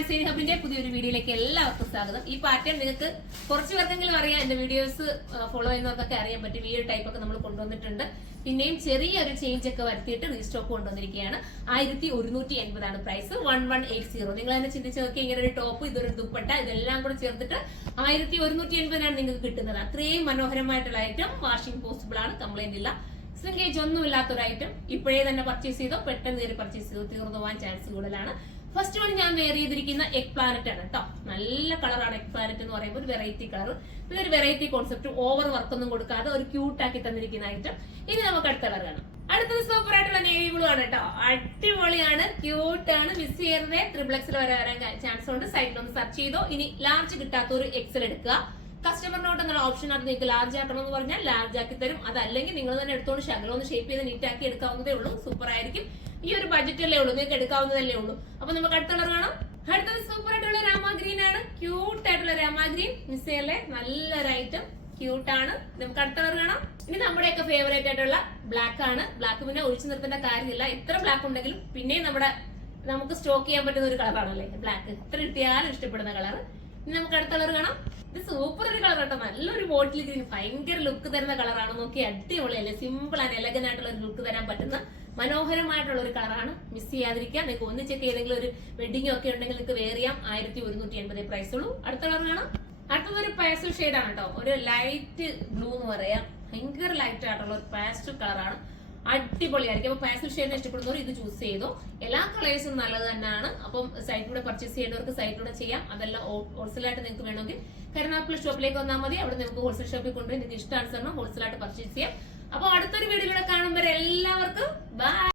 Design ഹബിന്റെ പുതിയൊരു വീഡിയോയിലേക്ക് എല്ലാവർക്കും സ്വാഗതം. ഈ പാറ്റേൺ നിങ്ങൾക്ക് കുറച്ച് പേർക്കെങ്കിലും അറിയാം, എന്റെ വീഡിയോസ് ഫോളോ ചെയ്യുന്നവർക്കൊക്കെ അറിയാൻ പറ്റും. ഈ ഒരു ടൈപ്പ് ഒക്കെ നമ്മൾ കൊണ്ടുവന്നിട്ടുണ്ട്. പിന്നെയും ചെറിയൊരു ചേഞ്ച് ഒക്കെ വരുത്തിയിട്ട് റീസ്റ്റോക്ക് കൊണ്ടുവന്നിരിക്കുകയാണ്. 1180 പ്രൈസ്, 1180. നിങ്ങൾ തന്നെ ചിന്തിച്ച് നോക്കി, ഇങ്ങനെ ഒരു ടോപ്പ്, ഇതൊരു ദുപ്പട്ട, ഇതെല്ലാം കൂടെ ചേർത്തിട്ട് 1180 നിങ്ങൾക്ക് കിട്ടുന്നത്. അത്രയും മനോഹരമായിട്ടുള്ള ഐറ്റം, വാഷിംഗ് പോസിബിൾ ആണ്, കംപ്ലൈന്റ് ഇല്ല, സ്ലിങ്കേജ് ഒന്നും ഇല്ലാത്തൊരു ഐറ്റം. ഇപ്പോഴേ തന്നെ പർച്ചേസ് ചെയ്തോ, പെട്ടെന്ന് കയറി പർച്ചേസ് ചെയ്തോ, തീർന്നു പോകാൻ ചാൻസ് കൂടുതലാണ്. ഫസ്റ്റ് വൺ ഞാൻ വെയർ ചെയ്തിരിക്കുന്ന എഗ് പ്ലാനറ്റ് ആണ് കേട്ടോ. നല്ല കളറാണ് എഗ് പ്ലാനറ്റ് എന്ന് പറയുമ്പോൾ, ഒരു വെറൈറ്റി കളർ. ഇതൊരു വെറൈറ്റി കോൺസെപ്റ്റ്, ഓവർ വർക്ക് ഒന്നും കൊടുക്കാതെ ഒരു ക്യൂട്ട് ആക്കി തന്നിരിക്കുന്ന ഐറ്റം. ഇനി നമുക്ക് അടുത്ത കളർ കാണാം. അടുത്തത് സൂപ്പർ ആയിട്ടുള്ള നേവി ബ്ലൂ ആണ് കേട്ടോ. അടിപൊളിയാണ്, ക്യൂട്ട് ആണ്. മിസ് ചെയ്യുന്നത് ത്രിപ്ലക്സിൽ വരാൻ ചാൻസ് ഉണ്ട്. സൈഡിലൊന്ന് സെർച്ച് ചെയ്തോ. ഇനി ലാർജ് കിട്ടാത്ത ഒരു എക്സൽ എടുക്കുക. കസ്റ്റമറിനോട്ട് എന്നുള്ള ഓപ്ഷൻ അത് നിങ്ങൾക്ക് ലാർജ് ആക്കണം എന്ന് പറഞ്ഞാൽ ലാർജ് ആക്കി തരും. അതല്ലെങ്കിൽ നിങ്ങൾ തന്നെ എടുത്തോണ്ട് ശകലം ഒന്ന് ഷേപ്പ് ചെയ്ത് നീറ്റ് ആക്കി എടുക്കാവുന്നതേ ഉള്ളൂ. സൂപ്പർ ആയിരിക്കും. ഈ ഒരു ബഡ്ജറ്റല്ലേ ഉള്ളൂ, നിങ്ങൾക്ക് എടുക്കാവുന്നതല്ലേ ഉള്ളൂ. അപ്പൊ നമുക്ക് അടുത്ത കളർ കാണാം. അടുത്തത് സൂപ്പർ ആയിട്ടുള്ള രാമ ഗ്രീൻ ആണ്. ക്യൂട്ട് ആയിട്ടുള്ള രാമ ഗ്രീൻ, മിസ് ചെയ്യല്ലേ, നല്ലൊരു ഐറ്റം, ക്യൂട്ട് ആണ്. നമുക്ക് അടുത്ത കളർ കാണാം. ഇനി നമ്മുടെയൊക്കെ ഫേവറേറ്റ് ആയിട്ടുള്ള ബ്ലാക്ക് ആണ്. ബ്ലാക്ക് പിന്നെ ഒഴിച്ചു നിർത്തേണ്ട കാര്യമില്ല. എത്ര ബ്ലാക്ക് ഉണ്ടെങ്കിലും പിന്നെയും നമുക്ക് സ്റ്റോക്ക് ചെയ്യാൻ പറ്റുന്ന ഒരു കളറാണല്ലേ ബ്ലാക്ക്. എത്ര കിട്ടിയാലും ഇഷ്ടപ്പെടുന്ന കളർ. ഇനി നമുക്ക് അടുത്ത കളർ കാണാം. ഇത് സൂപ്പർ ഒരു കളർ കേട്ടോ. നല്ലൊരു ബോട്ടിൽ ഗ്രീൻ, ഭയങ്കര ലുക്ക് തരുന്ന കളറാണ്. നോക്കി, അടിപൊളിയല്ലേ, സിമ്പിൾ ആൻഡ് എലഗന്റ് ആയിട്ടുള്ള ഒരു ലുക്ക് തരാൻ പറ്റുന്ന മനോഹരമായിട്ടുള്ള ഒരു കളറാണ്. മിസ് ചെയ്യാതിരിക്കുക. നിങ്ങൾക്ക് ഒന്നിച്ചൊക്കെ ഏതെങ്കിലും ഒരു വെഡിങ് ഒക്കെ ഉണ്ടെങ്കിൽ നിങ്ങൾക്ക് വെയർ ചെയ്യാം. 1180 പ്രൈസ് ഉള്ളൂ. അടുത്ത കളർ കാണാം. അടുത്തത് ഒരു പാസ്റ്റൽ ഷെയ്ഡ് ആണ് കേട്ടോ. ഒരു ലൈറ്റ് ബ്ലൂ എന്ന് പറയാം. ഭയങ്കര ലൈറ്റ് ആയിട്ടുള്ള ഒരു പാസ്റ്റൽ കളറാണ്. അടിപൊളിയായിരിക്കും. അപ്പൊ പാസ്റ്റൽ ഷെയ്ഡിനെ ഇഷ്ടപ്പെടുന്നവർ ഇത് ചൂസ് ചെയ്തോ. എല്ലാ കളേഴ്സും നല്ലത് തന്നെയാണ്. അപ്പം സൈറ്റിലൂടെ പർച്ചേസ് ചെയ്യേണ്ടവർക്ക് സൈറ്റിലൂടെ ചെയ്യാം. അതെല്ലാം ഹോൾസെയിലായിട്ട് നിങ്ങൾക്ക് വേണമെങ്കിൽ കരുനാഗപ്പള്ളി ഷോപ്പിലേക്ക് വന്നാൽ മതി. അവിടെ നിങ്ങൾക്ക് ഹോൾസെയിൽ ഷോപ്പിൽ കൊണ്ടുപോയി നിങ്ങൾക്ക് ഇഷ്ടാനുസരണം ഹോൾസെയിലായിട്ട് പർച്ചേസ് ചെയ്യാം. അപ്പൊ അടുത്തൊരു വീഡിയോയിലൂടെ കാണുമ്പോൾ എല്ലാവർക്കും ബൈ.